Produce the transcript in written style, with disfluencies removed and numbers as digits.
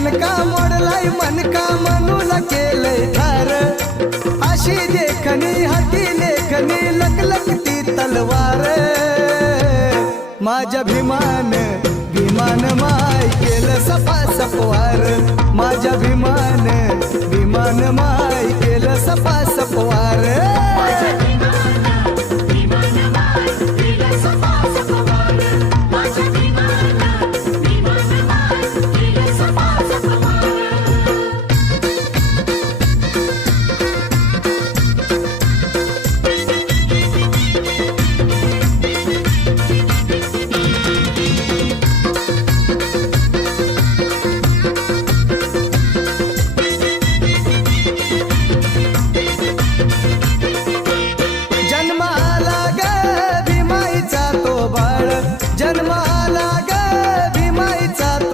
ठणका मोडलाय मनका म्हणून केलंय ठार अशी देखणी हाती लेखनी लकलकती तलवार माझ्या भीमान भीमान माय केलं सपा सपवार माझ्या भीमान